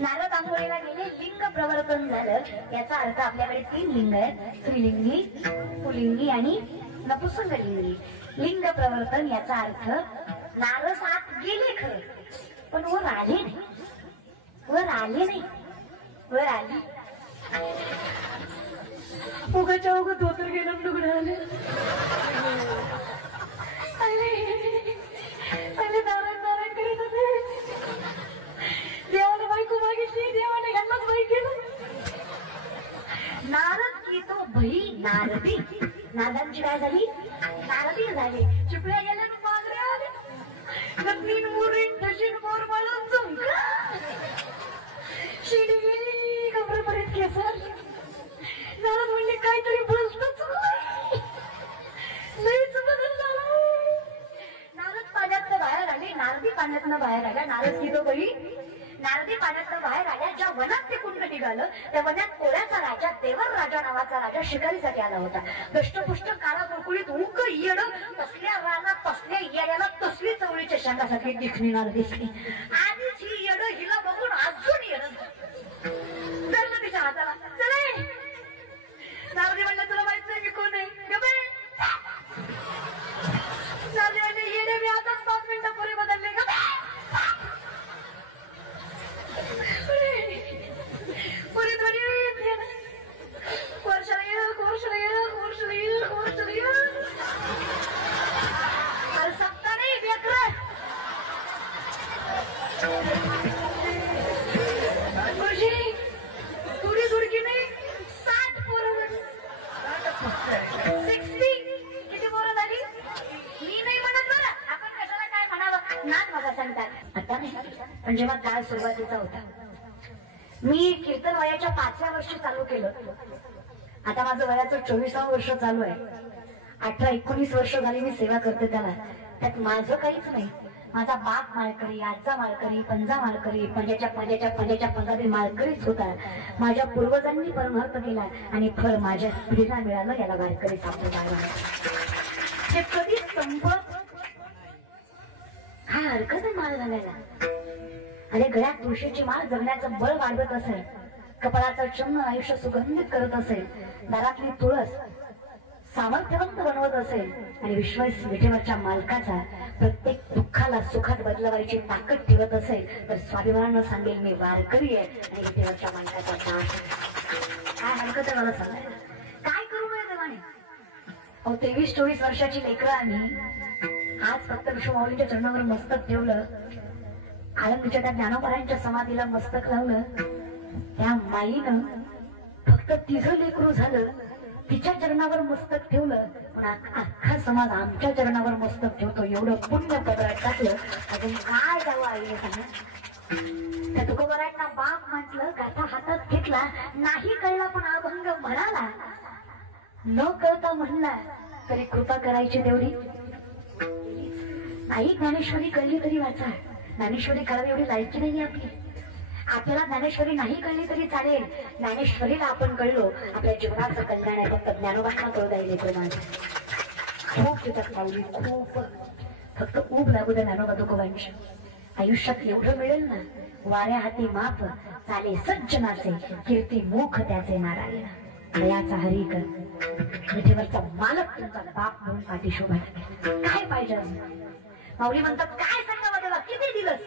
नारद आंघोळीला गेले, लिंग प्रवर्तन झालं. याचा अर्थ आपल्याकडे 3 लिंग आहेत, स्त्रीलिंगी, पुलिंगी आणि नपुंसकलिंगी. लिंग प्रवर्तन याचा अर्थ नारद आत गेले खरे, पण वर आले नाही. वर आले नाही, वर आली. उगाच्या उगा धोतर गेलं लुगडं आले. पहिले नारायण नारायण करीत होते. देवाने बायको मागितली, देवाने यांनाच बाई केलं. नारद की तो भई नारदी. नारदांची काय झाली? नारदी झाली. चिपळ्या गेल्या मागऱ्या आले. नवीन मुरीन ठशीन मोर म्हणून झुंका शिडी गेली कमरेपर्यंत केसर. नारद म्हणले काहीतरी बोलतच लईच बदल झाला. नारद पाण्यातनं बाहेर आले. नारदी पाण्यातनं बाहेर आल्या. नारद की तो बळी नारदी पाण्यातनं बाहेर आल्या. ज्या वनात ते कुंड निघालं त्या वनात कोळ्याचा राजा, देवर राजा नावाचा राजा शिकारीसाठी आला होता. दष्टपुष्ट काळा कुळकुळीत उंक येड, तसल्या रानात तसल्या येड्याला तसली चवळीच्या शेंगासाठी दिसणार दिसली. आधीच ही येड हिला बघून अजून येड धरलं तिच्या हाताला. चले नारदी म्हणलं तुला माहित नाही मी कोण आहे? नारदी म्हणले येडे मी आताच 5 मिनिटापूर्वी बदलले. सप्ताह नहीं देख रहे थोड़ी दूर की नहीं 60 पोरं 60 किती पोरं झाली? मी नाही म्हणत बरं, आपण कशाला काय म्हणावं नाच बघा सांगतात. आता नाही, पण जेव्हा काळ सुरुवातीचा होता, मी कीर्तन वयाच्या 5व्या वर्षी चालू केलं. आता माझं वयाचं 24वं वर्ष चालू आहे. 18-19 वर्ष झाली मी सेवा करते त्याला. त्यात माझं काहीच नाही. माझा बाप माळकरी, आजचा माळकरी, पंजा माळकरी, पंजाबी माळकरीच होता. माझ्या पूर्वजांनी परमार्थ केला आणि फळ माझ्या पिढीला मिळालं. याला वारकरी सापडला. हे कधीच संपत हा हरकत आहे माळ घालायला. आणि गळ्यात तुळशीची माळ जगण्याचं बळ वाढवत असेल, कपाळाचं चंदन आयुष्य सुगंधित करत असेल, दारातली तुळस सामर्थ्यवंत बनवत असेल आणि विठेवरच्या मालकाचा प्रत्येक दुःखाला सुखात बदलवायची ताकद ठेवत असेल तर स्वाभिमानानं सांगेल मी वारकरी आहे आणि विठेवरच्या मालकाचा दास. काय हरकत आहे मला सांगायला? काय करू नये देवाने? 23-24 वर्षाची लेकरं आम्ही आज फक्त विष्णुमाऊलींच्या चरणावर मस्तक ठेवलं. आळंदीच्या त्या ज्ञानोबारांच्या समाधीला मस्तक लावलं. त्या माईनं फक्त तिचं लेकरू झालं, तिच्या चरणावर मस्तक ठेवलं. पण अख्खा समाज आमच्या चरणावर मस्तक ठेवतो. एवढं पुण्य पदरात टाकलं. अजून काय द्यावं आईने सांगा? त्या तुकोबारांना बाप म्हटलं, गाथा हातात घेतला, नाही कळला पण अभंग म्हणाला. न कळता म्हणला तरी कृपा करायची तेवढी. नाही ज्ञानेश्वरी कळली तरी वाचा. ज्ञानेश्वरी करावी एवढी लायकी नाही आपली. आपल्याला ज्ञानेश्वरी नाही कळली तरी चालेल. ज्ञानेश्वरीला आपण कळलो, आपल्या जीवनाचं कल्याण आहे. फक्त ज्ञानोबांना कळू द्यायला प्रमाण खूप तिथं लावली, खूप. फक्त ऊब लागू द्या ज्ञानोबा तुकोबांची. आयुष्यात एवढं मिळेल ना, वाऱ्या हाती माप चाले सज्जनाचे, कीर्ती मुख त्याचे नारायण. दयाचा हरी कर, विठेवरचा मालक तुमचा बाप म्हणून पाठी शोभा टाकेल. काय पाहिजे? माऊली म्हणतात काय सांगावं देवा, किती दिवस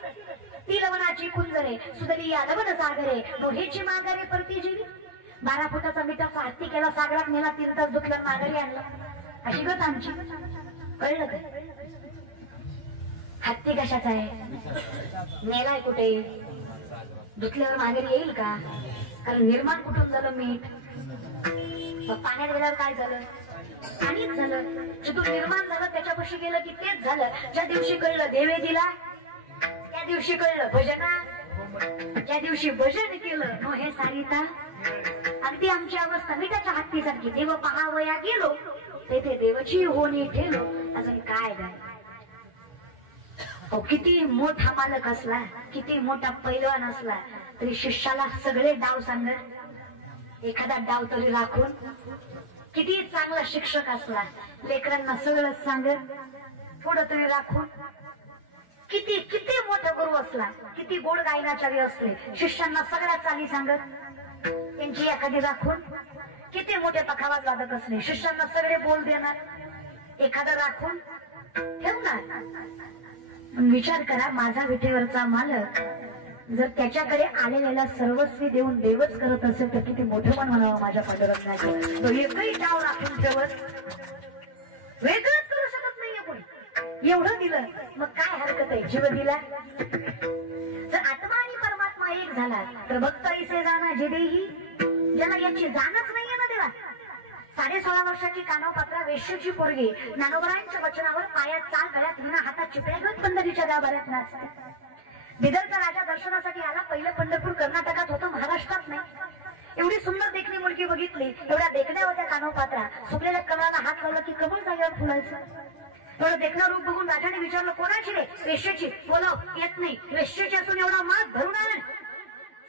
ती लवणाची कुंजरे सुदली या लवण सागरे, डोहेची माघारे परती जीवी. 12 फुटाचा मिठाचा हत्ती केला, सागरात नेला, 3 तास दुखला, माघारी आणला. अशी गत आमची. कळलं का? हत्ती कशाचा आहे? नेलाय कुठे? धुतल्यावर माघारी येईल का? कारण निर्माण कुठून झालं मीठ? मग पाण्यात गेल्यावर काय झालं? पाणीच झालं. जिथून निर्माण झालं त्याच्यापाशी गेलं की तेच झालं. ज्या दिवशी कळलं देवे दिला, त्या दिवशी कळलं भजना. ज्या दिवशी भजन केलं नो हे सारिता. अगदी आमची अवस्था मिठाच्या हत्तीसारखी. देव पहावया गेलो तेथे देवची होणी ठेलो. अजून काय नाही. किती मोठा मालक असला, किती मोठा पैलवान असला तरी शिष्याला सगळे डाव सांगत. एखादा डाव तरी राखून. किती चांगला शिक्षक असला, लेकरांना सगळं सांगत, थोडं तरी राखून. किती किती मोठा गुरु असला, किती गोड गायनाचार्य असले, शिष्यांना सगळ्या चाली सांगत त्यांची एखादी राखून, किती मोठे तखावाज वादक असले, शिष्यांना सगळे बोल देणार, एखादं राखून ठेवणार. विचार करा, माझा विठेवरचा मालक जर त्याच्याकडे आलेल्याला सर्वस्वी देऊन देवच करत असेल तर किती मोठं पण म्हणावं माझ्या पांडुरंगाचं. तो एकही डाव राखून ठेवत वेगळंच करू शकत नाहीये कोणी. एवढं दिलं मग काय हरकत आहे जीव दिला. जर आत्मा आणि परमात्मा एक झाला तर भक्त ऐसे जाणं जे देही, ज्याला याची जाणच नाहीये ना देवा. 16.5 वर्षाची कानोपात्रा वेश्येची पोरगी ज्ञानोबरांच्या वचनावर पायात चाल, गळ्यात विना, हातात चिपळ्या घेऊन पंढरीच्या गाभाऱ्यात नाचते. बिदरचा राजा दर्शनासाठी आला. पहिलं पंढरपूर कर्नाटकात होतं, महाराष्ट्रात नाही. एवढी सुंदर देखणी मुलगी बघितली, एवढ्या देखण्या होत्या कानोपात्रा. सुकलेल्या कमळाला हात लावला की कमळ जागेवर फुलायचं. एवढं देखणं रूप बघून राजाने विचारलं, कोणाची रे? वेश्येची. बोलव. येत नाही. वेश्येची असून एवढा माग धरून आण.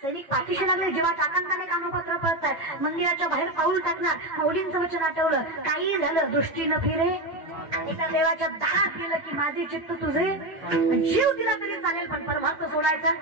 सैनिक पाठीशी लागले. जीवाच्या आकांताने कानोपात्रा पळतात. मंदिराच्या बाहेर पाऊल टाकणार. माऊलींचं वचन आठवलं, काही झालं दृष्टी न फिरे. एका देवाच्या दारात गेलं की माझे चित्त तुझे, जीव दिला तरी चालेल पण परमार्थ सोडायचा.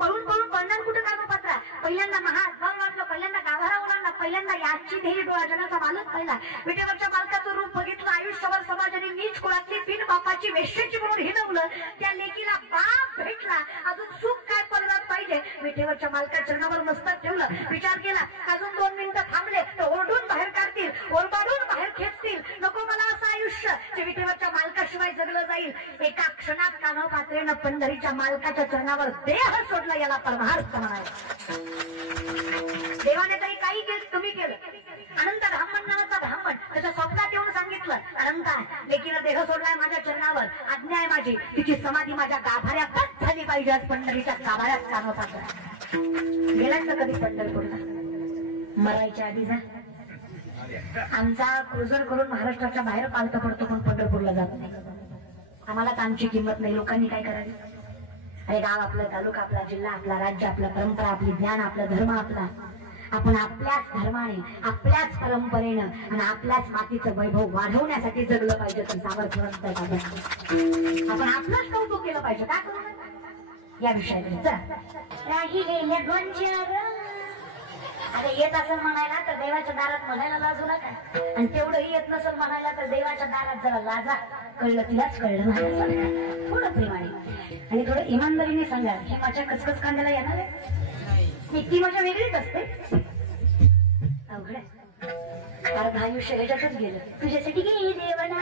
पळून पळून पळणार कुठं कानोपात्रा. पहिल्यांदा महाअद्भुत वाटलं, पहिल्यांदा गाभारा ओलांडला, पहिल्यांदा याची देही डोळा, जगाचा मालक पाहिला. विटेवरच्या मालकाचं रूप बघितलं. आयुष्यभर समाजाने नीच कुळातली बिन बापाची वेश्येची म्हणून हिणवलं. त्या लेकीला बाप भेटला, अजून सुख काय परत पाहिजे. विटेवरच्या मालका चरणावर मस्तक ठेवलं. विचार केला, अजून 2 मिनिटं थांबले तर ओरडून बाहेर काढतील, ओरबाडून बाहेर खेचतील. नको मला असं आयुष्य जे विटेवरच्या मालकाशिवाय जगलं जाईल. एका क्षणात कानोपात्रेनं पंढरीच्या मालकाच्या चरणावर देह सोडला. याला परमार्थ म्हणायचं. देवाने तरी काही कमी केलं. अनंत ब्राह्मण नावाचा ब्राह्मण त्याच्या स्वप्नात येऊन सांगितलं, अनंता लेकीनं देह सोडलाय माझ्या चरणावर, आज्ञा आहे माझी, तिची समाधी माझ्या गाभाऱ्यातच झाली पाहिजे. आज पंढरीच्या गाभाऱ्यात कानोपात्रा. गेलात का कधी पंढरपूरला? मरायच्या आधी जा. आमचा क्रुझर करून महाराष्ट्राच्या बाहेर पालतं पडतो पण पंढरपूरला जात नाही. आम्हालाच आमची किंमत नाही. लोकांनी काय करावी? अरे गाव आपलं, तालुका आपला, जिल्हा आपला, राज्य आपलं, परंपरा आपली, ज्ञान आपलं, धर्म आपला. आपण आपल्याच धर्माने, आपल्याच परंपरेनं आणि आपल्याच मातीचं वैभव वाढवण्यासाठी जगलं पाहिजे. तर सामर्थ्यवंत आपण आपलंच कौतुक केलं पाहिजे. का करू या विषयात राहिले 2-4. आता येत असं म्हणायला तर देवाच्या दारात म्हणायला लाजू नका, आणि तेवढंही येत नसेल म्हणायला तर देवाच्या दारात जरा लाजा. कळलं तिलाच कळलं माझ्यासारखं. थोडं प्रेमाने आणि थोडं इमानदारीने सांगा, हे माझ्या कचकच कांद्याला येणार आहे. ती माझ्या वेगळीच असते. अवघड अर्ध आयुष्य ह्याच्यातच गेलं. तुझ्यासाठी गेली देवाना,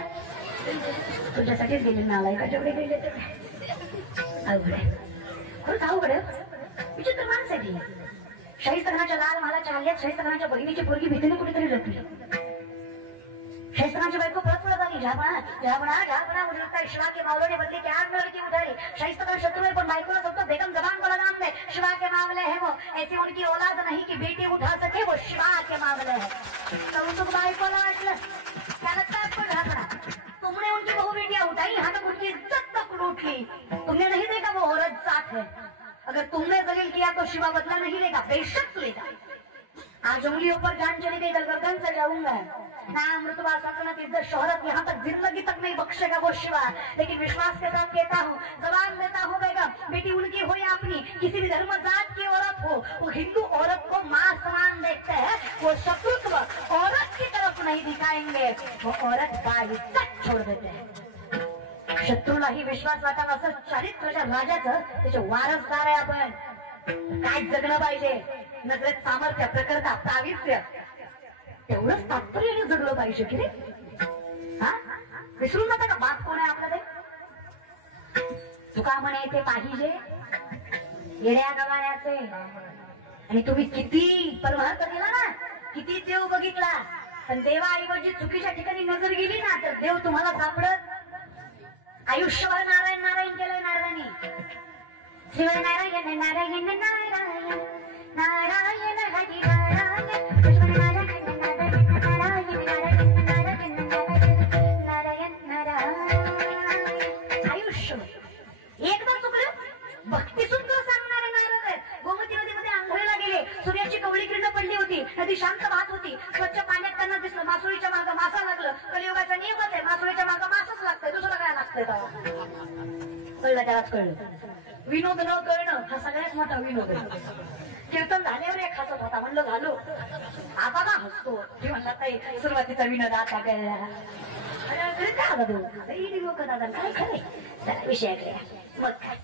तुझ्यासाठीच गेली. नालायकाच्या पुढे गेले तर अवघड आहे. खरंच अवघड आहे. विचित्र माणसाठी शाहीस्तखानाच्या लाल मालाच्या हल्ल्यात शाहीस्तखानाच्या बहिणीची पोरगी भीतीने कुठेतरी लपली. शाहीस्तखानाची बायको परत परत आली. झाबणा झाबणा झाबणा उठता शिवा के मावले बदले की आग लड़की उठारी. शाहीस्तखान शत्रु है पर बायको सबको बेगम जबान पर लगाम दे. शिवा के मामले है वो, ऐसी उनकी औलाद नहीं कि बेटी उठा सके, वो शिवा के मामले है. कौतुक बायकोला वाटलं, त्याला काय झाबणा, तुमने उनकी बहु बेटियां उठाई, यहाँ तक उनकी इज्जत तक लूट ली. तुमने नहीं देखा वो औरत जात है. अगर तुमने दलील किया तो शिवा बदला नहीं लेगा, बेशक लेगा. आज उंगलियों पर जान चली गई, कल गर्दन से जाऊंगा. नाम रुतबा सल्तनत इज्जत शोहरत यहाँ तक जिंदगी तक नहीं बख्शेगा वो शिवा. लेकिन विश्वास के साथ कहता हूँ, जबान देता हूँ बेगम, बेटी उनकी हो या अपनी, किसी भी धर्म जात की औरत हो, वो हिंदू औरत को मां समान देखते हैं. वो शत्रुत्व औरत की तरफ नहीं दिखाएंगे, वो औरत बाइज्जत छोड़ देते हैं. शत्रूलाही विश्वास वाटावा असं चारित्र्याच्या राजाचं त्याचे वारसदार आहे आपण. काय जगणं पाहिजे, नजरेत सामर्थ्य, प्रकरता, प्रावित्र्य, तेवढंच तात्पर्याने जगलं पाहिजे की रे. हा विसरून नका का बाप कोण आहे आपलं ते. तुका म्हणे ते पाहिजे येड्या गवाळ्याचे. आणि तुम्ही किती परमार्थ केला ना, किती देव बघितला, पण देवाऐवजी चुकीच्या ठिकाणी नजर गेली ना तर देव तुम्हाला सापडत. आयुष्यभर नारायण नारायण केलंय नारदानी. शिवाय नारायण नारायण नारायण नारायण हरी नारायण आयुष्य एकदा चुकलं. भक्ती सुद्धा सांगणारे नारद आहेत. गोमती नदीमध्ये आंघोळीला गेले. सूर्याची कवळी किरण पडली होती. नदी शांत वाहत होती. स्वच्छ पाण्यात त्यांना दिसलं. मासोळीच्या मागं मासा लागलं. कलियुगाचा नियमच आहे, मासोळीच्या मागं मासच लागतंय, दुसरं काय लागतंय. कळलं त्यालाच कळलं. विनोद न कळणं हा सगळ्यात मोठा विनोद आहे. कीर्तन झाल्यावर एक हसत होता, म्हणलं झालो आता ना हसतो. ती म्हणला ताई सुरुवातीचा विनोद आता कळला. अरे काय होता तू लोक दादा काय खरे त्याला विषयाकडे. मग काय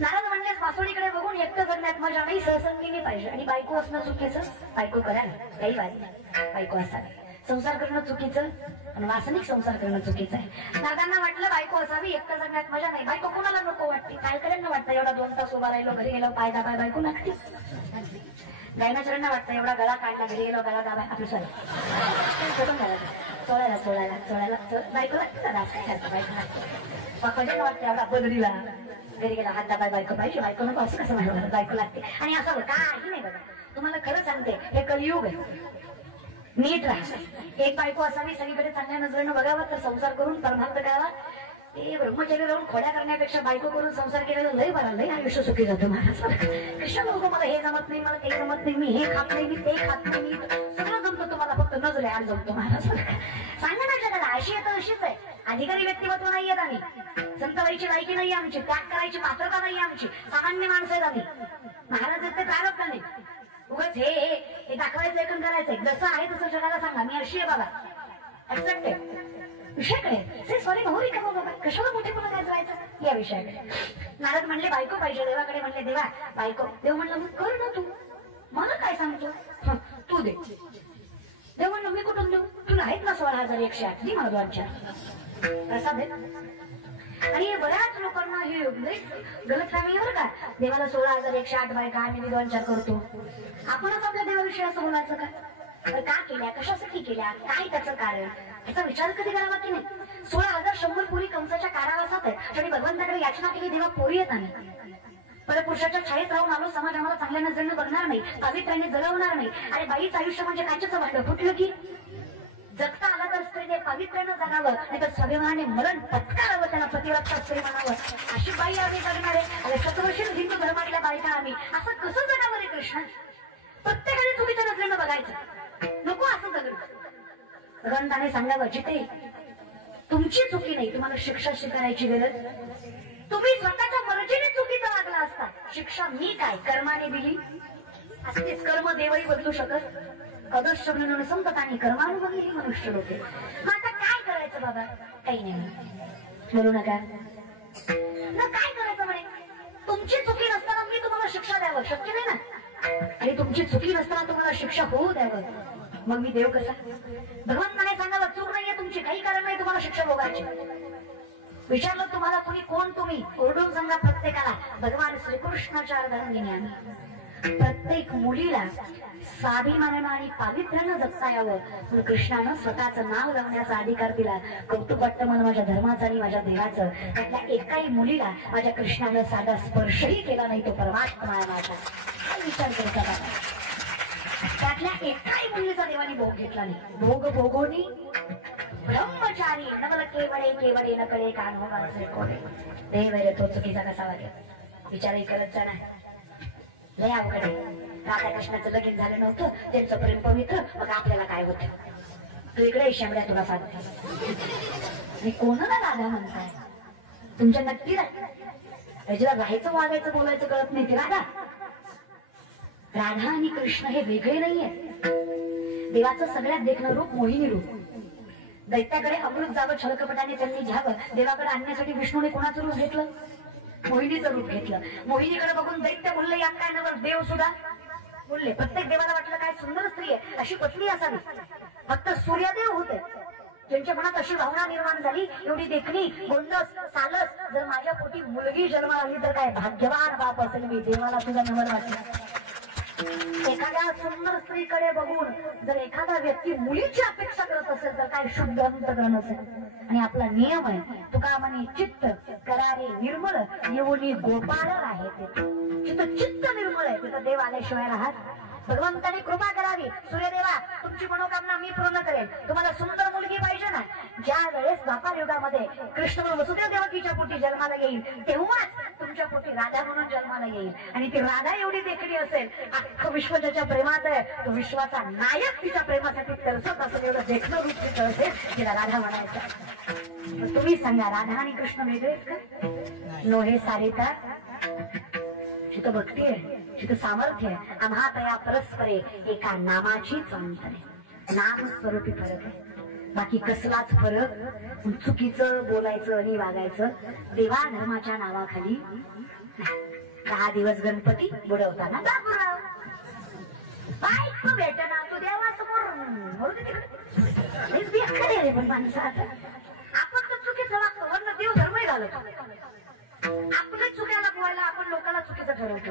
नारद म्हणले वासोळीकडे बघून एकटं जगण्यात मजा नाही, सहसंगीने पाहिजे. आणि बायको असणं चुकीचं, बायको करा काही वाद नाही, बायको असावी. संसार करणं चुकीचं आणि वासनिक संसार करणं चुकीचं आहे. नारदांना वाटलं बायको असावी, एकटं जगण्यात मजा नाही. बायको कोणाला नको वाटते, कालकऱ्यांना वाटतं एवढा 2 तास उभा राहिलो घरी गेलो पाय दाबाय बायको लागते. गायनाचरांना वाटतं एवढा गळा काढला घरी गेलो गळा दाबाय आपलं सोळायला सोळायला सोळायला बायको लागते ना, काय करतं बायको लागते. वाटतं एवढा बदलीला घरी गेला हात दाबाय बायको पाहिजे, बायको नको असं कसं म्हणलं बायको लागते. आणि असं काही नाही बघा, तुम्हाला खरं सांगते हे कलियुग आहे. नीट राहा, एक बायको असावी, सगळीकडे चांगल्या नजरेनं बघावं, तर संसार करून परमार्थ करावा. ते ब्रह्मचारी राहून खोड्या करण्यापेक्षा बायको करून संसार केलेला लय बरा, लय आयुष्य सुखी जातो महाराज. कृष्ण लोक मला हे जमत नाही, मला ते जमत नाही, मी हे खात नाही, मी ते खात नाही, मी सगळं जमतं तुम्हाला, फक्त नजरे आड जमतो महाराज. सांगा ना जगाला अशी येतं अशीच आहे. अधिकारी व्यक्तिमत्व नाही येत आम्ही, संतवाईची लायकी नाही आमची, त्याग करायची पात्रता नाही आमची, सामान्य माणसं आहेत आम्ही. महाराज ते प्रारब्ध नाही, उगाच हे दाखवायचं एकूण करायचंय. जसं आहे तसं जगाला सांगा मी अशी आहे बाबा, ऍक्सेप्टेड. विषयाकडे सॉरी मोहरी का बाबा, कशाला मोठेपणा काय जायचं या विषयाकडे. नारद म्हणले बायको पाहिजे, देवाकडे म्हणले देवा बायको. देव म्हणलं मग कर ना तू, मला काय सांगतो, तू दे. देव म्हणलं मी कुठून देऊ, तुला आहेत ना 16,108 दे मला 2-4 प्रसाद आहे. आणि बऱ्याच लोकांना हे गलत फॅमिली बरं का, देवाला 16,108 बायका आणि मी 2-4 करतो. आपणच आपल्या देवाविषयी असं बोलायचं का? का केल्या, कशासाठी केल्या, काय त्याचं कारण, याचा विचार कधी करावा की नाही. 16,100 पोरी कंसाच्या कारावासात आहेत आणि भगवंताकडे याचना केली देवा पोरी येत नाही. परत पुरुषाच्या छायेत राहून आलो, समाज आम्हाला चांगल्या नजरेनं बघणार नाही, पावित्र्याने जगवणार नाही. आणि बाईचं आयुष्य म्हणजे काचेचं भांडं फुटलं की जगता आला तर स्त्रीने पावित्र्यानं जगावं, नाही तर स्वाभिमानाने मरण पत्करावं, त्यांना प्रतिव्रता स्त्री म्हणावं. अशी बाई आम्ही जगणार आहे. अरे शतवर्षी हिंदू धर्मातल्या बायका आम्ही, असं कसं जगावं रे कृष्ण? प्रत्येकाने चुकीच्या नजरेनं बघायचं, नको असं जगणं. ग्रंथाने सांगावं जिथे तुमची चुकी नाही, तुम्हाला शिक्षा स्वीकारायची गरज. तुम्ही स्वतःच्या मर्जीने चुकीचं वागला असता, शिक्षा मी काय कर्माने दिली असतेच. कर्म देवही बदलू शकत, कदश म्हणून संपतानी कर्मानुभवी मनुष्य होते. मग आता काय करायचं बाबा? काही नाही बोलू नका ना, काय करायचं म्हणे. तुमची चुकी नसताना मी तुम्हाला शिक्षा द्यावं शक्य नाही ना, आणि तुमची चुकी नसताना तुम्हाला शिक्षा होऊ द्यावं, मग मी देव कसा? भगवंताने सांगावं चूक नाहीये तुमची, काही कारण नाही तुम्हाला शिक्षा भोगायची. विचारलं तुम्हाला कुणी कोण तुम्ही, ओरडून सांगा प्रत्येकाला भगवान श्रीकृष्णाच्या अर्धांगिनी आम्ही. प्रत्येक मुलीला स्वाभिमानानं आणि पावित्र्यानं जगता यावं म्हणून कृष्णानं स्वतःचं नाव लावण्याचा अधिकार दिला. कौतुक वाटतं मला माझ्या धर्माचं आणि माझ्या देवाचं. त्यातल्या एकाही मुलीला माझ्या कृष्णानं साधा स्पर्शही केला नाही, तो परमात्मा आहे माझा. काय विचार करता बाबा? त्यातल्या एकाही मुलीचा देवाने भोग घेतला नाही. भोग भोगोनी ब्रह्मचारी नवल केवडे केवडे न कळे कानो माणसे कोणे. देव रे तो चुकीचा कसा वागेल विचारही करत जा नाही. लय अवघड आहे. राधाकृष्णाचं लगीन झालं नव्हतं, त्यांचं प्रेम पवित्र, मग आपल्याला काय होतं? तू इकडे शेंबड्या तुला सांगते, मी कोणाला राधा म्हणताय? तुमच्या नक्की जिला राहायचं वागायचं बोलायचं कळत नाही ती राधा. राधा आणि कृष्ण हे वेगळे नाहीये. देवाचं सगळ्यात देखणं रूप मोहिनी रूप. दैत्याकडे अमृत जावं छलकपटाने त्यांनी घ्यावं, देवाकडे आणण्यासाठी विष्णूने कोणाचं रूप घेतलं? मोहिनीचं रूप घेतलं. मोहिनीकडे बघून दैत्य बोलले यात काय नवर, देव सुद्धा बोलले. प्रत्येक देवाला वाटलं काय सुंदर स्त्री आहे, अशी पत्नी असावी. फक्त सूर्यदेव होते त्यांच्या मनात अशी भावना निर्माण झाली, एवढी देखणी गोंडस सालस, जर माझ्या पोटी मुलगी जन्माला आली तर काय भाग्यवान बाप असेल मी, देवाला तुझा नवर वाटला. एखाद्या सुंदर स्त्रीकडे बघून जर एखादा व्यक्ती मुलीची अपेक्षा करत असेल तर काय शुद्ध अंतकरण असेल. आणि आपला नियम आहे, तुका म्हणे चित्त करारे निर्मळ येऊनी गोपाळ आहे. तिथं चित्त निर्मळ आहे, तिथं देव आल्याशिवाय राहत. भगवंताने कृपा करावी, सूर्यदेवा तुमची मनोकामना मी पूर्ण करेल. तुम्हाला सुंदर मुलगी पाहिजे ना, ज्या वेळेस द्वापार युगामध्ये कृष्ण वसुदेव देवकीच्या पोटी जन्माला येईल तेव्हाच तुमच्या पोटी राधा म्हणून जन्माला येईल. आणि ती राधा एवढी देखणी असेल, अख्खं विश्व ज्याच्या प्रेमात आहे तो विश्वाचा नायक तिच्या प्रेमासाठी तरसत असेल, एवढं देखणं रूप तिचं असेल, तिला राधा म्हणायचं. तुम्ही सांगा, राधा आणि कृष्ण वेगळे का? नोहे सारिता. जिथं भक्ती आहे, जिथं सामर्थ्य आहे, आम्हा तया परस्परे एका नामाचीच अंतरे. नाम स्वरूपी फरक आहे, बाकी कसलाच फरक चुकीचं बोलायचं आणि वागायचं देवा धर्माच्या नावाखाली. 10 दिवस गणपती बुडवताना बाबूराव बायको भेटना तू देवासमोर रे. पण माणसं आपण तर चुकीचं वागतो, वरनं देव धर्मही घालतो. आपल्या चुक्याला बोलायला आपण लोकांना चुकीचं ठरवतो.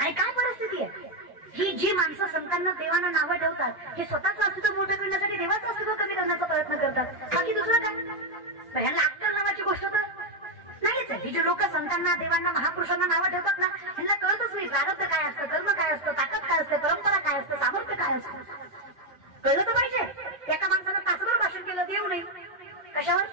आणि काय परिस्थिती आहे ही, जी माणसं संतांना देवांना नावं ठेवतात, हे स्वतःचं अस्तित्व मोठं करण्यासाठी देवाचं अस्तित्व कमी करण्याचा प्रयत्न करतात, बाकी दुसरं काय. यांना अक्कल नावाची गोष्ट तर नाहीच आहे. ही जे लोक संतांना देवांना महापुरुषांना नावं ठेवतात ना, यांना कळतच नाही प्रारब्ध काय असतं, कर्म काय असतं, ताकद काय असते, परंपरा काय असतं, सामर्थ्य काय असतं. कळलं तर पाहिजे. एका माणसानं तासभर भाषण केलं, देव नाही. कशावर?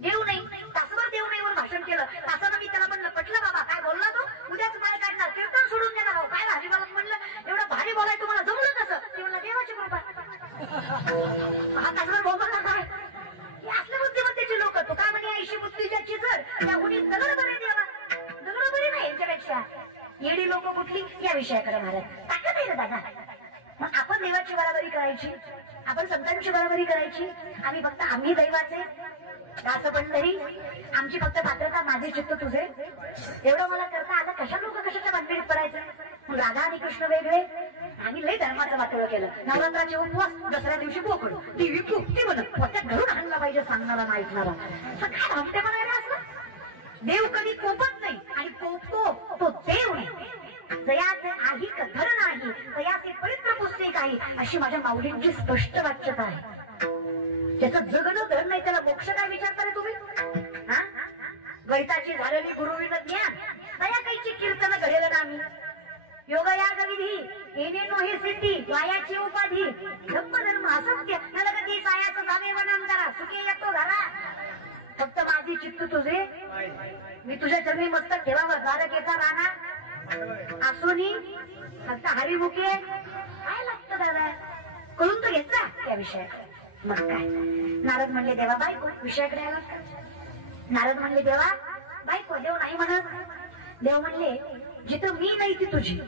देव नाही. तासभर देव नाही वर भाषण केलं. तासानं मी त्याला म्हणलं, पटलं बाबा काय बोलला तो, उद्याच पाय काढणार, कीर्तन सोडून देणार. काय भारी मला म्हणलं, एवढं भारी बोलाय तुम्हाला जमलं कसं? ते म्हणलं देवाची कृपा. हा तासभर बोलला काय? असल्या बुद्धिमत्तेची लोक. तो काय म्हणे, 80 बुद्धीच्या चिजर त्या मुली दगड बरे देवा, दगड बरी नाही यांच्यापेक्षा. येडी लोक कुठली या विषयाकडे महाराज ताकद आहे दादा. मग आपण देवाची बराबरी करायची, आपण संतांची बराबरी करायची. आम्ही फक्त आम्ही दैवाचे दास पंढरी, आमची फक्त पात्रता माझे चित्त तुझे, एवढं मला करता आलं. कशा लोक कशाच्या भानगडीत पडायचं. राधा आणि कृष्ण वेगळे. आम्ही लय धर्माचं वाटोळं केलं. नवरात्राचे उपवास, दसऱ्या दिवशी बोकड, टीव्ही कुठती बनत फक्त घरून आणला पाहिजे सांगणारा नाही ऐकणारा. काय भामटे म्हणायला असलं. देव कधी कोपत नाही आणि कोपतो तो देव नाही. जयाचे आहिक धर नाही तयाचे पवित्र पुस्तक आहे, अशी माझ्या माऊलींची स्पष्ट वाच्यता आहे. ज्याचं जगणं धर नाही त्याला मोक्ष काय विचारता रे तुम्ही? हा, गैताची झालेली गुरुविन ज्ञान तया कैची कीर्तन घडेल नामी. योग याग विधी येणे नो हे सिद्धी वायाची उपाधी. धम्म धर्म असत्य नलगती सायाचं जावे वर्णन करा सुखी येतो घरा. फक्त माझी चित्त तुझे, मी तुझ्या चरणी मस्तक ठेवावं. द्वारकेचा राणा असोनी फक्त हरिमुखे काय लागतं दादा, कळून तर घ्यायचा त्या विषयाकडे. मग काय, नारद म्हणले देवा बायको विषयाकडे आला. नारद म्हणले देवा बायको. देव नाही म्हणत. देव म्हणले जिथं मी नाही ती तुझी.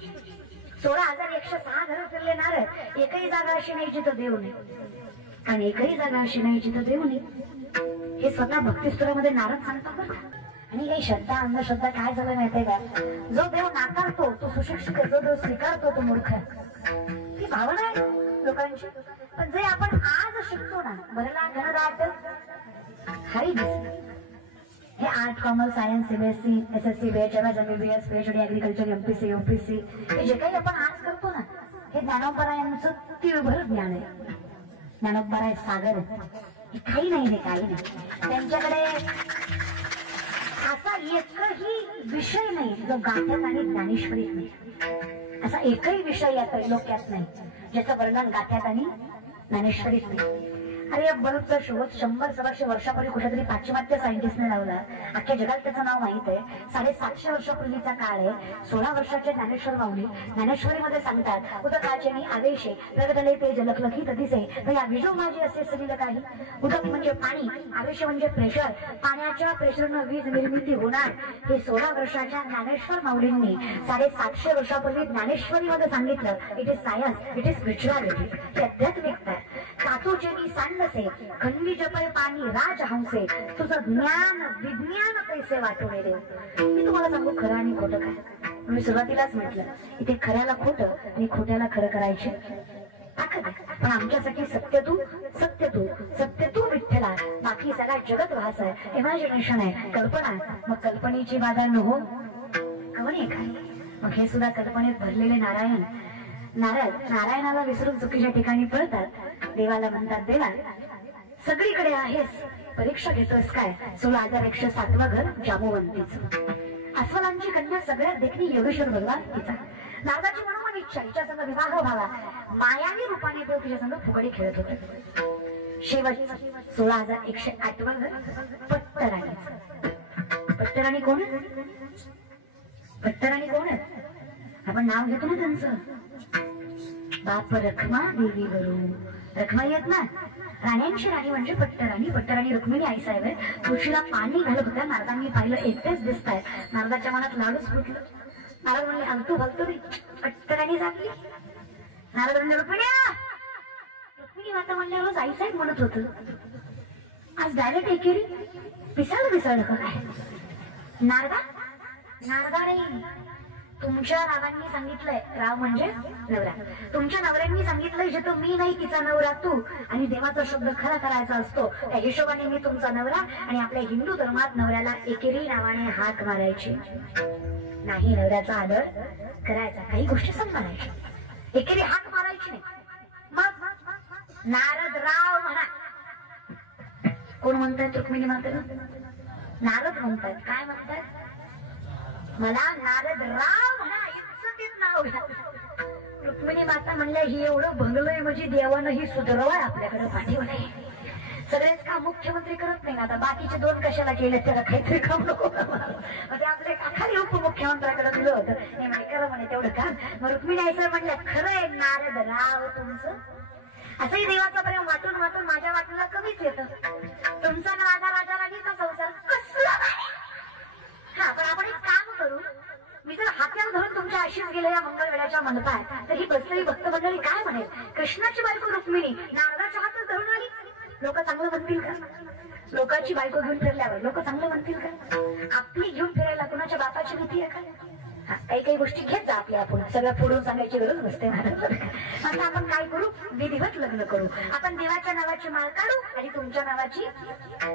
16,106 घर फिरले नारद, एकही जागा अशी नाही जिथं देव नाही. आणि एकही जागा अशी नाही जिथं देव नाही. हे स्वतः भक्तिस्तुरामध्ये नारद सांगतात बरं. आणि हे श्रद्धा अंधश्रद्धा काय झालं माहितीये का, जो देव नाकारतो तो सुशिक्षित, जो देव स्वीकारतो तो मूर्ख. ही भावना आहे लोकांची. पण जे आपण आज शिकतो ना, भरला घनदाट हरी दिस, हे art, commerce, science, CBSE, SSC, BHMS, MBBS, PhD, agriculture, MPC, UPC, हे जे काही आपण आज करतो ना, हे ज्ञानोबरायांचं तीव्र ज्ञान आहे. ज्ञानोबराय सागर हे काही नाही, हे काही नाही. त्यांच्याकडे असा एकही विषय नाही जो गाथ्यात आणि ज्ञानेश्वरीत नाही. असा एकही विषय या त्रैलोक्यात नाही ज्याचं वर्णन गाथ्यात आणि ज्ञानेश्वरीत नाही. अरे या बल्बचा शोध 100-125 वर्षापूर्वी कुठेतरी पाश्चिमात्य सायंटिस्टने लावला. अख्ख्या जगात त्याचं नाव माहित आहे. 750 वर्षापूर्वीचा काळ आहे. 16 वर्षाचे ज्ञानेश्वर माऊली ज्ञानेश्वरीमध्ये सांगतात, उदकाचे आवेशे प्रगटले ते जलखलखीत दिसे या विजो माझे असे सलिल काही. उदक म्हणजे पाणी, आवेश म्हणजे प्रेशर, पाण्याच्या प्रेशरनं वीज निर्मिती होणार. हे 16 वर्षाच्या ज्ञानेश्वर माऊलींनी 750 वर्षापूर्वी ज्ञानेश्वरीमध्ये सांगितलं. It is science, it is spirituality, ही आध्यात्मिकता. कातूचे मी सांडसे खंडी जपय पाणी राजहंसे, तुझं ज्ञान विज्ञान पैसे वाटून देव. मी तुम्हाला सांगू खरं आणि खोटं काय. मी सुरुवातीलाच म्हटलं, इथे खऱ्याला खोटं आणि खोट्याला खरं करायचे ताकद आहे. पण आमच्यासाठी सत्य तू, सत्य तू, सत्य तू विठ्ठला. बाकी सगळा जगत भास आहे, इमॅजिनेशन आहे, कल्पना. मग कल्पनेची बाधा न हो कवणे काय. मग हे सुद्धा कल्पनेत भरलेले नारायण. नारायणाला विसरून चुकीच्या ठिकाणी पळतात. देवाला म्हणतात, देवा सगळीकडे आहेस, परीक्षा घेतोस काय. 16,107 घर जांबुवंतीच. अस्वलांची कन्या सगळ्यात देखणी योगेश्वर भगवान तिचा. नारदाची मनोमन इच्छा हिच्या संग विवाह व्हावा. मायावी रूपाने देव तिच्या संग फुगडी खेळत होते. शेवट 16,108 पट्टराणी. पट्टराणी कोण? पट्टराणी कोण? आपण नाव घेतो ना त्यांचं. बाप रखमा देवी वरून रखमा येत ना. राण्यांची राणी म्हणजे पट्टराणी. पट्टराणी रुक्मिणी आई साहेब आहे. तुळशीला पाणी घालत होत्या. नारदांनी पाहिलं एकटेच दिसत आहे. नारदाच्या मनात लाडूच फुटलं. नारद म्हणले हलतू हलतो रे. पट्टराणी जागली. नारद म्हणले रुक्मिणी माता म्हणल्यावर आई साहेब म्हणत होत. आज डायरेक्ट एकेरी पिसाळलं का काय? नारदा नारदा नाही. तुमच्या रावांनी सांगितलंय. राव म्हणजे नवरा. तुमच्या नवऱ्यांनी सांगितलंय जे तो मी नाही तिचा नवरा तू. आणि देवाचा शब्द खरा करायचा असतो. त्या हिशोबाने मी तुमचा नवरा. आणि आपल्या हिंदू धर्मात नवऱ्याला एकेरी नावाने हाक मारायची नाही. नवऱ्याचा आदर करायचा. काही गोष्टी सांभाळायच्या. एकेरी हाक मारायची नाही. मग नारद राव म्हणा. कोण म्हणतायत रुक्मिणी मातेला? नारद म्हणतायत. काय म्हणतायत? मला नारद राव म्हणा. इज्जतीत नाव घ्या. रुक्मिणी माता म्हणल्या ही एवढं भंगलंय म्हणजे देवानं ही सुधरवाय आपल्याकडे पाठीवर नाही. सगळेच काम मुख्यमंत्री करत नाही. आता बाकीचे 2 कशाला केले? त्याला काहीतरी काम नको म्हणजे आपले खाली उपमुख्यमंत्र्याकडे दिलं होतं. हे म्हणे करा म्हणे तेवढं काम. मग रुक्मिणी आई सर म्हणल्या खरं आहे नारद राव तुमचं. असंही देवाचं प्रेम वाटून वाटून माझ्या वाटूला कमीच येतं. तुमचा ना माझा राजा राणीचा संसार कसला. हा पण आपण एक काम करू. मी जर हात्यावर धरून तुमच्या अशीच गेलेल्या मंगळवेळाच्या म्हणताय तर ही बसलेली भक्त मंडळी काय म्हणेल? कृष्णाची बायको रुक्मिणी नारदाच्या हातात धरून आली. लोक चांगलं म्हणतील का? लोकांची बायको घेऊन फिरल्यावर लोक चांगलं म्हणतील का? आपली घेऊन फिरायला कुणाच्या बापाची भीती आहे का? काही काही गोष्टी घेत जा आपल्या. आपण सगळं फोडून सांगायची गरज नसते. आता आपण काय करू? विधिवत लग्न करू. आपण देवाच्या नावाची माळ काढू आणि तुमच्या नावाची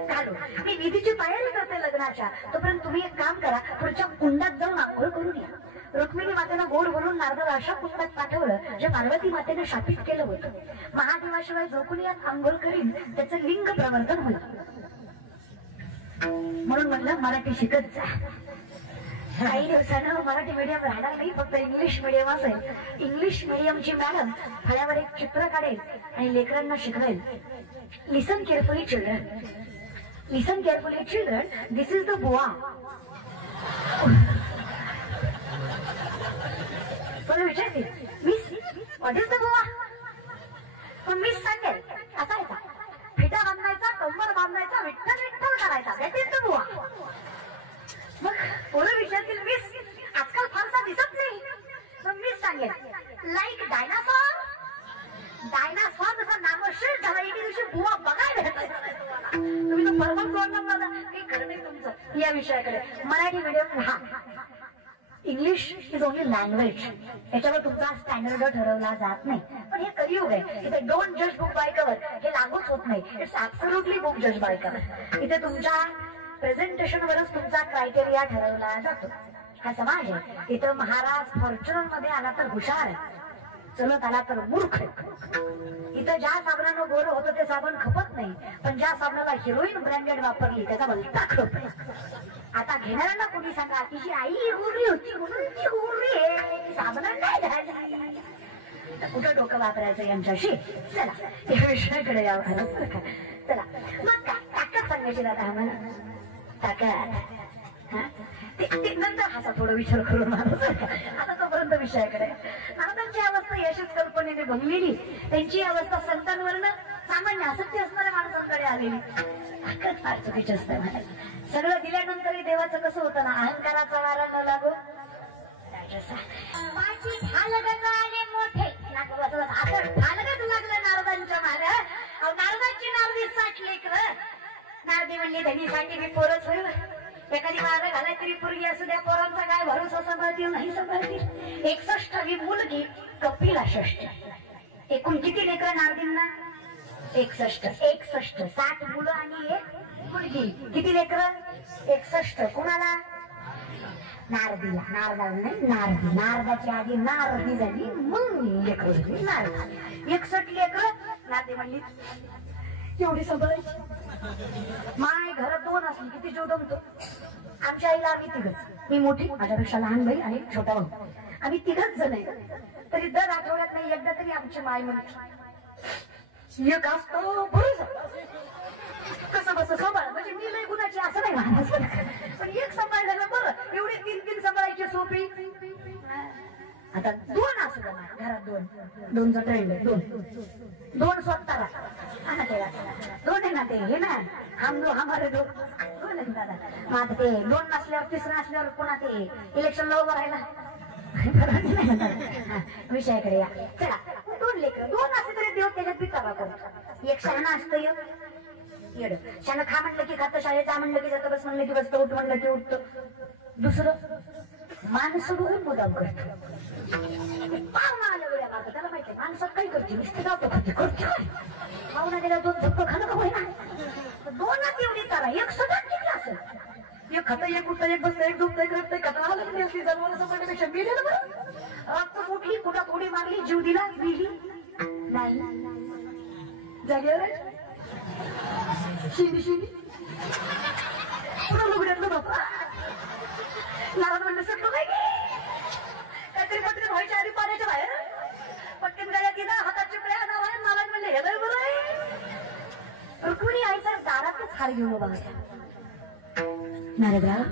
घालू. मी विधीची तयारी करते लग्नाच्या. तोपर्यंत तुम्ही एक काम करा. पुढच्या कुंडात जाऊन आंघोळ करून या. रुक्मिणी मातेनं गोड बोलून नारदाला अशा कुंडात पाठवलं जे पार्वती मातेने शापित केलं होतं. महादेवाशिवाय जो कुणी यात आंघोळ करीन त्याचं लिंग प्रवर्तन होईल. म्हणून म्हणलं मराठी शिकत जा. काही दिवसानं मराठी मीडियम राहणार नाही. फक्त इंग्लिश मीडियम असेल. इंग्लिश मीडियमची मॅडम फळ्यावर एक चित्र काढेल आणि लेकरांना शिकवेल. Listen carefully children. Listen carefully children. This is the बुवा. पण विचारते मिस व्हॉट इज द बुवा. पण मिस सांगेल असायचा फिटा बांधायचा कंबर बांधायचा विठ्ठल विठ्ठल करायचा. दॅट इज द बुवा. मग पोरं विचारतील मिस आजकाल फारसा दिसत नाही. मग मिस सांगेल लाईक डायनासॉर. डायनासॉर जसा नामशेष झाला एके दिवशी बुवा बघायला भेटायचा. तुम्ही तो परमन जोडणार माझा काही खरं नाही तुमचं या विषयाकडे. मराठी मीडियम हा. English is only language. याच्यावर तुमचा स्टँडर्ड ठरवला जात नाही. पण हे कलियुग आहे. इथे डोंट जज बुक बाय कव्हर हे लागूच होत नाही. इट्स ऍब्सोल्युटली बुक जज बाय कव्हर. इथे तुमच्या प्रेझेंटेशन वरच तुमचा क्रायटेरिया ठरवला जातो. हा समाज आहे. इथं महाराज फॉर्च्युनर मध्ये आला तर हुशार आहे. चलत आला तर मूर्ख आहे. इथं ज्या साबणानं गोरं होतं ते साबण खपत नाही. पण ज्या साबणाला हिरोईन ब्रँडेड वापरली त्याचा भलता खप. आता घेणाऱ्यांना कोणी सांगा तिची आई गोरी होती म्हणून ती गोरी आहे. साबण काय झाली. कुठं डोकं वापरायचं यांच्याशी. चला या विषयाकडे यावं. चला मग काय ताकद सांगायची आता आम्हाला. ताकद नंतर असा थोडा विचार करून माणूस. आता तोपर्यंत विषयाकडे. नारदांची अवस्था यशच कल्पनेने बनलेली. त्यांची अवस्था संतांवरनं सामान्य असत्य असणाऱ्या माणसांकडे आलेली. ताकद फार चुकीची असते म्हणायचं. सगळं दिल्यानंतरही देवाचं कसं होतं ना अहंकाराचा वारा न लागो. मोठे असं ठालगच लागलं नारदांच्या मागे. नारदांची नारदी साठली खरं. नारदी म्हणली धनीसाठी मी पोरच होईल. एखादी मारं घालाय तरी पूर्वी असू द्या. पोरांचा काय भरोसा सांभाळतील नाही सांभाळतील. 61वी मुलगी कपिला षष्ठी. एकूण किती लेकरं नारदींना? 61. 60 मुलं आणि 1 मुलगी. किती लेकरं? 61. कुणाला? नारदीला. नारदा नाही नारदी. नारदाची आधी नारदी झाली मग लेकरं झाली नारदा. 61 लेकरं. नारदी म्हणली एवढी सांभाळायची. माय घरात 2 असली किती जीव दमतो. आमच्या आईला आम्ही 3घच. मी मोठी माझ्यापेक्षा लहान बहीण आणि छोटा भाऊ. आम्ही 3घच जण आहे. तरी दर आठवड्यात नाही एकदा तरी आमची माय म्हणते एक असतो बरोबर कसं बस सांभाळ म्हणजे मी लय गुणाची असं नाही म्हणत पण एक सांभाळलं बरं एवढे 3 सांभाळायची सोपी आता 2 असू द्या घरात 2 जटळले 2 स्वतःला दोन आहे ना ते हे ना हम दो हमारे 2 दादा मग आता ते 2 नसल्यावर 3 असल्यावर पुन्हा ते इलेक्शनला उभं राहिला विषयाकडे या चला 2 लेकर 2 असले तरी देव त्याच्यात पिता करतो एक शहाणा असतं येड शानं खा म्हणलं की खातं शाळेत जा म्हणलं की जातं बस म्हणलं की बसतं उठ म्हणलं की उठतं दुसरं माणसं बघून मुदाम करतो पाहुणा आलं वेळा मारतं त्याला माहिती माणसात काही करते नुसते जातो खाते करते काय पाहुणा गेला 2 झप्प खाणं का होईना 2 एवढी तारा एक सगळ्यात किती असेल एक खातं एक उठतं एक बसतं एक झोपतं एक रपतं कथा आलं नाही असली जनावर समजण्यापेक्षा मेलेलं बरं रात्र उठली कुठं थोडी मारली जीव दिला विली नाही जागेवर शिंदी पुन्हा लुगड्यातलं बापा नाराज म्हणलं सगळं काय काहीतरी पटकन व्हायच्या आधी पाण्याच्या बाहेर पटकन गाड्या तिला हातात चिपड्या नाराज म्हणले हे बाई बरं आहे रुक्मिणी आईचा दारातच हार घेऊन उभा होता नारदराव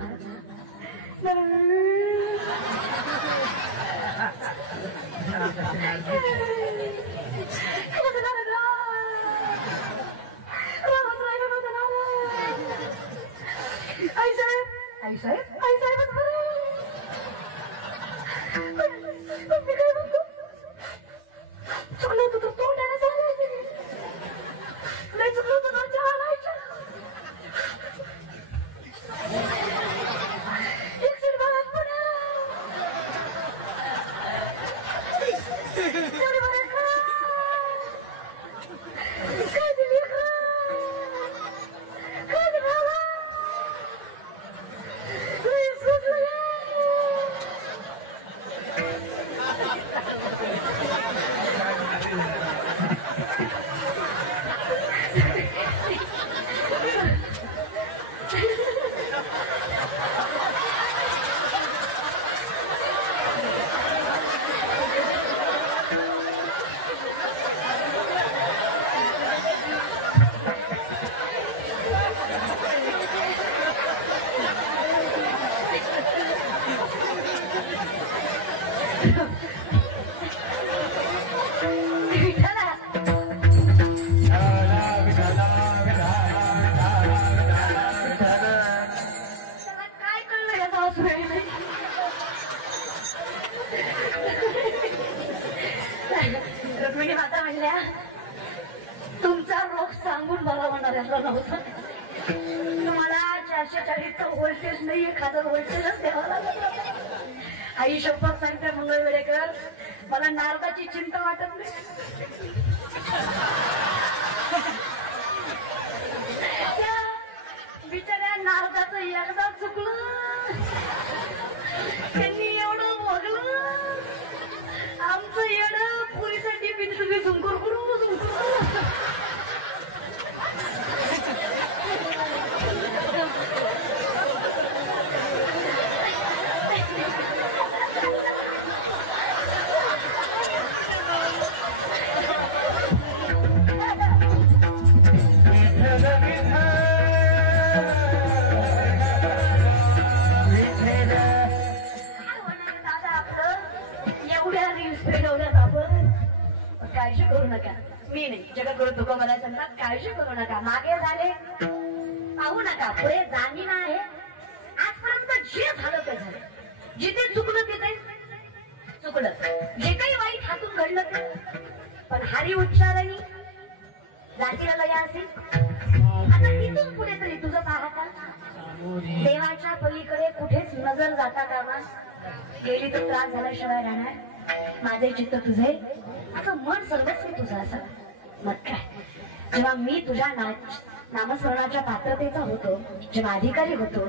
आई साहेब मी काय म्हणतो चुकलं होतं तर तोंडाने सांगायचं नाही चुकलं होतं तर चहा लायच्या एक सीट भागात पुन्हा तेवढी बरं काय दिली काय दिला रुक्मिणी माता म्हणल्या तुमचा रोग सांगून बरा होणार असला नव्हता तुम्हाला 440चा व्होल्टेज नाही 1000 व्होल्टेजच द्यावा लागला आई शपथ सांगते मंगळ वेळेकर मला नारदाची चिंता वाटत नाही त्या बिचाऱ्या नारदाचं एकदा चुकलं त्यांनी एवढं वागलं आमचं येणं पुरीसाठी बिनसुबी झुंकूर करू झुंकूर काळजी करू नका मी नाही जगद्गुरु तुकोबराय सांगतात काळजी करू नका मागे झाले पाहू नका पुढे जाणीव आहे आजपर्यंत जे झालं ते झालं जिथे चुकलं तिथे चुकलं जे काही वाईट हातून घडलं ते पण हरी उच्चारणी जातीला लया असेल आता इथून पुढे तरी तुझं पाहता देवाच्या पलीकडे कुठेच नजर जाता कामा गेली तर त्रास झाल्याशिवाय राहणार माझे चित्त तुझे असं मन सर्वस्वी तुझं असं मग काय जेव्हा मी तुझ्या नामस्मरणाच्या पात्रतेचा होतो जेव्हा अधिकारी होतो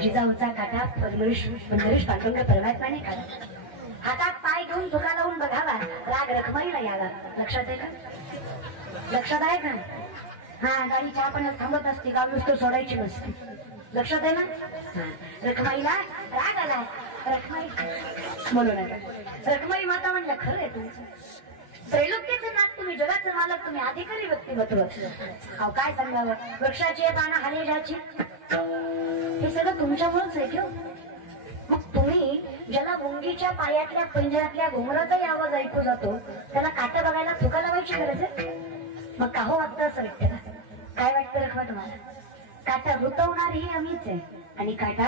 जिजाऊचा काटा पंढरीश पांडुरंग परमात्म्याने काढला हातात पाय घेऊन धुका लावून बघावा राग रखमाईला यावा लक्षात आहे का लक्षात आहे का हा गाडी चहा पण थांबत असते गाव नुसतं सोडायची नसते लक्षात आहे ना रखमाईला राग आलाय रखमाई बोलू नका रखमाई माता म्हणल्या खरं आहे तुमचं त्रैलोक्याचं नाक तुम्ही जगाचं मालक, तुम्ही अधिकारी व्यक्तिमत्व. अहो काय सांगावं, वृक्षाची पानं हालेजाची, हे सगळं तुमच्यामुळेच आहे की. मग तुम्ही ज्याला मुंगीच्या पायातल्या पंजरातल्या घुमराचाही आवाज ऐकू जातो, त्याला काटा बघायला थुका लावायची गरज आहे? मग का हो वाटतं असं वाटतं? काय वाटतं रखवा तुम्हाला? काटा रुतवणारीही आम्हीच आहे आणि काटा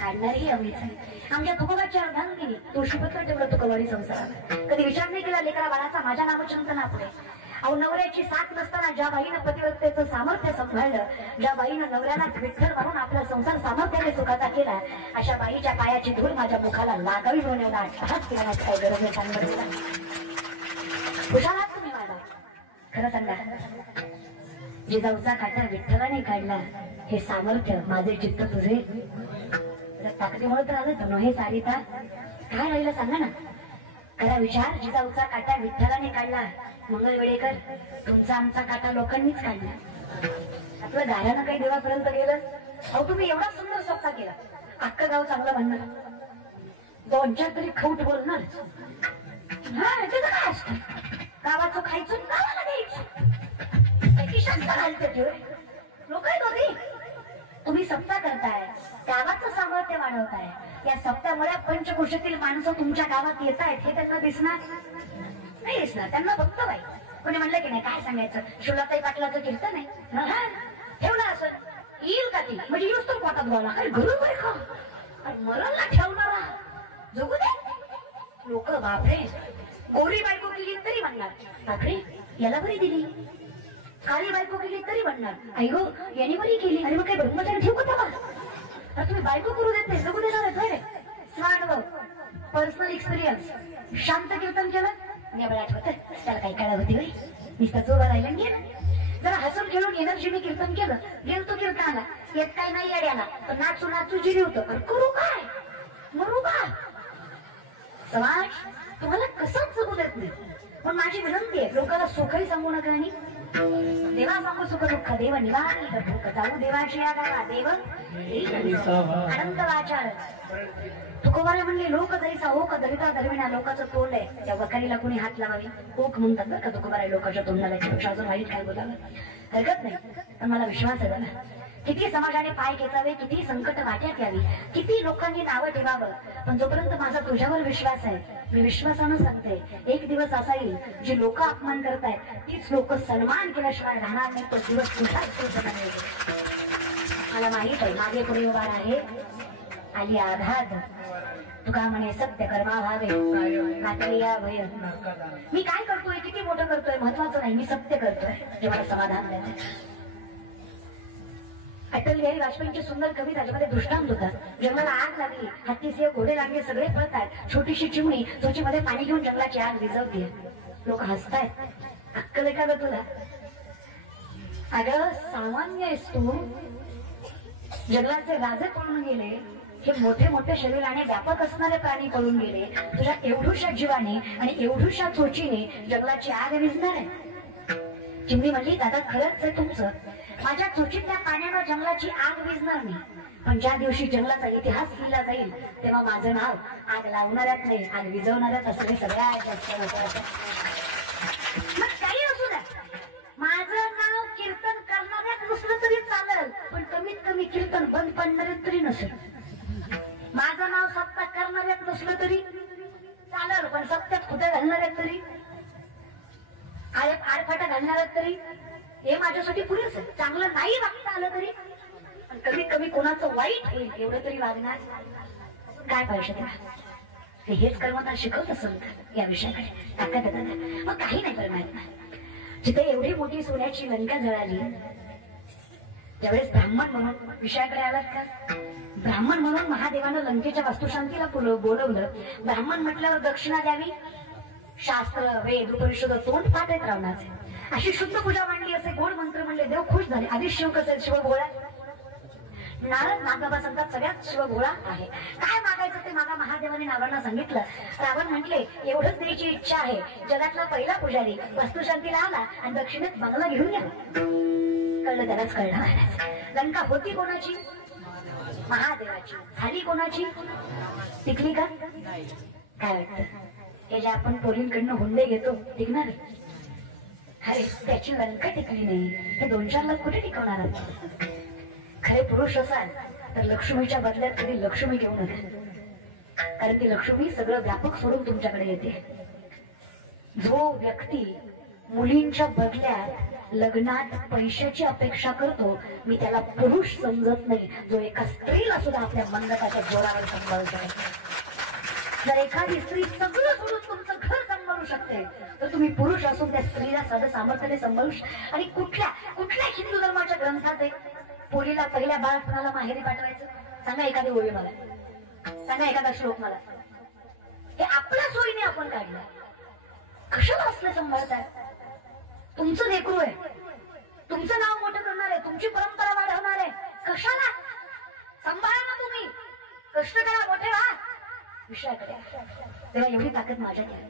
काढणारीही आम्हीच आहे. आमच्या तुकोबाच्या अर्धांगिनी तुळशीपत्र ठेवलं तुकोबारी संसारात. कधी विचार नाही केला लेकरा बाळाचा माझ्या नामचिंतना पुढे. अहो नवऱ्याची साथ नसताना ज्या बाईनं पतिव्रतेचं सामर्थ्य सांभाळलं, ज्या बाईनं नवऱ्याला विठ्ठल म्हणून आपला संसार सामर्थ्याने सुखाचा केला, अशा बाईच्या पायाची धूळ माझ्या मुखाला लागावी म्हणून एवढा अट्टहास केला काय गरज आहे सांगितलं. खुशालात तुम्ही माझा खरं सांगा. जिजाऊचा काटा विठ्ठलाने काढला, हे सामर्थ्य माझे चित्त तुझे ताकदीमुळे तर आलं तर हे सारिता काय राहिलं सांगा ना. खरा विचार. जिजाऊचा काटा विठ्ठलाने काढला, मंगल वेळेकर तुमचा आमचा काटा लोकांनीच काढला. आपलं दारानं काही देवापर्यंत गेलं. अहो तुम्ही एवढा सुंदर स्वप्न केला, अख्खं गाव चांगलं म्हणणार, दोनच्या तरी खौट बोलणार. हा त्याचं काय असतं, गावाचं खायचं गावाला द्यायचं, लोक तुम्ही सप्ताह करताय, गावाचं सामर्थ्य वाढवताय. या सप्त्यामुळे पंचकोशातील माणसं तुमच्या गावात येत आहेत हे त्यांना दिसणार नाही. दिसणार त्यांना फक्त बाई कोणी म्हणलं की नाही काय सांगायचं, शिवलाताई पाटलाचं कीर्तन आहे ठेवलं असं येईल का ती, म्हणजे येऊच तर पोटात बोला अरे घरून बाई खा मरणला ठेवणारा जगू दे. लोक बापरे, गोरी बायको केली तरी म्हणणार बापरे याला बरी दिली, काळी बायको केली तरी म्हणणार आई गो याने बरी केली. अरे मग काय ब्रह्मचारी ठेवू का त्याला? तुम्ही बायको करू देत नाही, जगू देणार आहे. स्वानुभव, पर्सनल एक्सपिरियन्स. शांत कीर्तन केलं नेबळ आठवत, त्याला काही काळा होती बाई, नुसतं चोबा राहिला गेलं. जरा हसून खेळून एनर्जीने कीर्तन केलं, गेल तो कीर्तनाला येत काय नाही अड्याला, तर नाचू नाचू जिरी होतं. करू काय, मरू का? समाज तुम्हाला कसंच जगू देत नाही. पण माझी विनंती आहे, लोकांना सुखही सांगू नका आणि देवा सांगू सुख दुःख. देव निवारी भूक जाऊ देवाची या गावा, देव आनंद वाचार. तुकोबारे म्हणले लोक जैसा ओक दरिता दरविना लोकांचं तोंड आहे, त्या वखारीला कोणी हात लावावी. ओक म्हणतात बरं का तुकोबारे लोकांच्या तोंडाला, अजून वाईट काय बोलावं हरकत नाही. पण मला विश्वास आहे झाला, किती समाजाने पाय खेचावे, किती संकट वाट्यात यावी, किती लोकांनी नावं ठेवावं, पण जोपर्यंत माझा तुझ्यावर विश्वास आहे, मी विश्वासानं सांगते एक दिवस असा येईल जी लोक अपमान करतायत तीच लोक सन्मान केल्याशिवाय राहणार नाही. तो दिवस तुझा मला माहित आहे. मागे पुढे उभा आहे आली आघात, तुका म्हणे सत्य कर्मा व्हावे नाटलिया भय. मी काय करतोय, किती मोठं करतोय महत्वाचं नाही, मी सत्य करतोय जे मला समाधान देते. अटल बिहारी वाजपेयींची सुंदर कविता ज्यामध्ये दृष्टांत होता. जंगलाला आग लागली, हत्तीचे घोडे लागले, सगळे पळतायत, छोटीशी चिमणी चोचीमध्ये पाणी घेऊन जंगलाची आग विझवते. लोक हसतायत. अक्कल आहे का ग तुला? अगं सामान्य आहेस तू. जंगलाचे राजे पळून गेले, हे मोठे मोठे शरीराने व्यापक असणारे प्राणी पळून गेले, तुझ्या एवढूशा जीवाने आणि एवढूशा चोचीने जंगलाची आग विझणार आहे. चिमणी म्हणली दादा खरंच आहे तुमचं, माझ्या चोचीतल्या पाण्यानं जंगलाची आग विझणार नाही, पण ज्या दिवशी जंगलाचा इतिहास लिहिला जाईल तेव्हा माझं नाव आग लावणाऱ्यात नाही आग विझवणाऱ्यात असं सगळ्यात जास्त. मग काही असू द्या, माझं नाव कीर्तन करणाऱ्यात नसलं तरी चालेल, पण कमीत कमी कीर्तन बंद पडणाऱ्यात तरी नसेल. माझं नाव सत्ता करणाऱ्यात नसलं तरी चालेल, पण सत्यात खुद्या घालणाऱ्यात तरी, आडफाटा घालणाऱ्यात तरी हे माझ्यासाठी पुरेच आहे. चांगलं नाही वागता आलं तरी, पण कमीत कमी कोणाचं वाईट होईल एवढं तरी वागणार काय पाहिजे त्याला. हेच कर्मधार शिकवत संत या विषयाकडे ताकद देतात. मग काही नाही करणार. जिथे एवढी मोठी सोन्याची लंका जळाली, त्यावेळेस ब्राह्मण म्हणून विषयाकडे आलात का? ब्राह्मण म्हणून महादेवानं लंकेच्या वास्तुशांतीला बोलवलं. ब्राह्मण म्हटल्यावर दक्षिणा द्यावी, शास्त्र वेद उपनिषद तोंड पाठत राहणार, अशी शुद्ध पूजा मांडली, असे गोड मंत्र म्हणले, देव खुश झाले. आधी शिव कसं शिव भोळा, नारद नागबाबा सांगतात सगळ्यात शिव भोळा आहे. काय मागायचं ते मागा, महादेवाने रावणाला सांगितलं. रावण म्हटले एवढंच द्यायची इच्छा आहे, जगातला पहिला पुजारी वस्तुशांतीला आला आणि दक्षिणेत बंगला घेऊन गेला. कळलं त्यालाच कळलं. लंका होती कोणाची? महादेवाची. झाली कोणाची? टिकली का? काय वाटतं हे जे आपण पोरींकडनं हुंडे घेतो टिकणार? अरे त्याची लंका टिकली नाही, हे 2-4 लाख कुठे टिकवणार आहात? खरे पुरुष असाल तर लक्ष्मीच्या बदल्यात कधी लक्ष्मी घेऊ नका, कारण ती लक्ष्मी सगळं व्यापक सोडून तुमच्याकडे येते. जो व्यक्ती मुलींच्या बदल्यात लग्नात पैशाची अपेक्षा करतो, मी त्याला पुरुष समजत नाही. जो एका स्त्रीला सुद्धा आपल्या मंडपाच्या जोरावर सांभाळू शकतो. जर एखादी स्त्री सगळं सोडून तुमचं घर सांभाळू शकते, तर तुम्ही पुरुष असून त्या स्त्रीला साधं सामर्थ्याने सांभाळू आणि कुठल्या हिंदू धर्माच्या ग्रंथात आहे पोरीला पहिल्या बाळपणाला माहेरी पाठवायचं? सांगा एखादी ओळी मला, सांगा एखादा श्लोक मला. हे आपल्या सोयीने आपण काढलं. कशाला असलं सांभाळताय? तुमचं लेकरू आहे, तुमचं नाव मोठं करणार आहे, तुमची परंपरा वाढवणार आहे. कशाला सांभाळा ना तुम्ही, कष्ट करा, मोठे व्हा विषयाकडे. तेव्हा एवढी ताकद माझ्यात आहे.